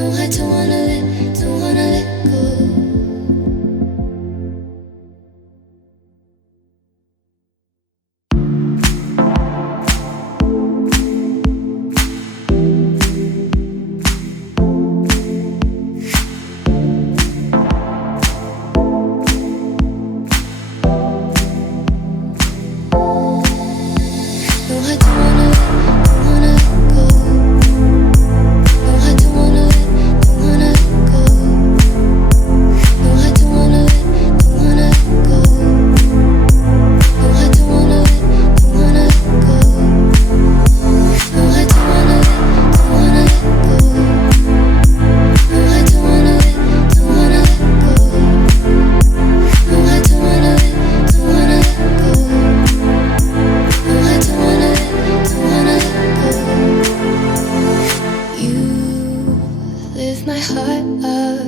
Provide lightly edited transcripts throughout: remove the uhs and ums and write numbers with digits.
No, I don't wanna let go. No, I don't wanna let go. No, I don't wanna let go. No, I don't wanna let go. No, I don't wanna let go. No, I don't wanna let go. No, I don't wanna let go. No, I don't wanna let go. No, I don't wanna let go. You lift my heart up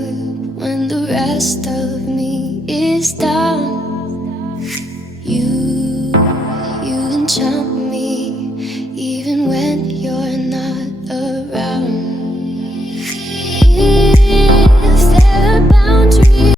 when the rest of me is down. You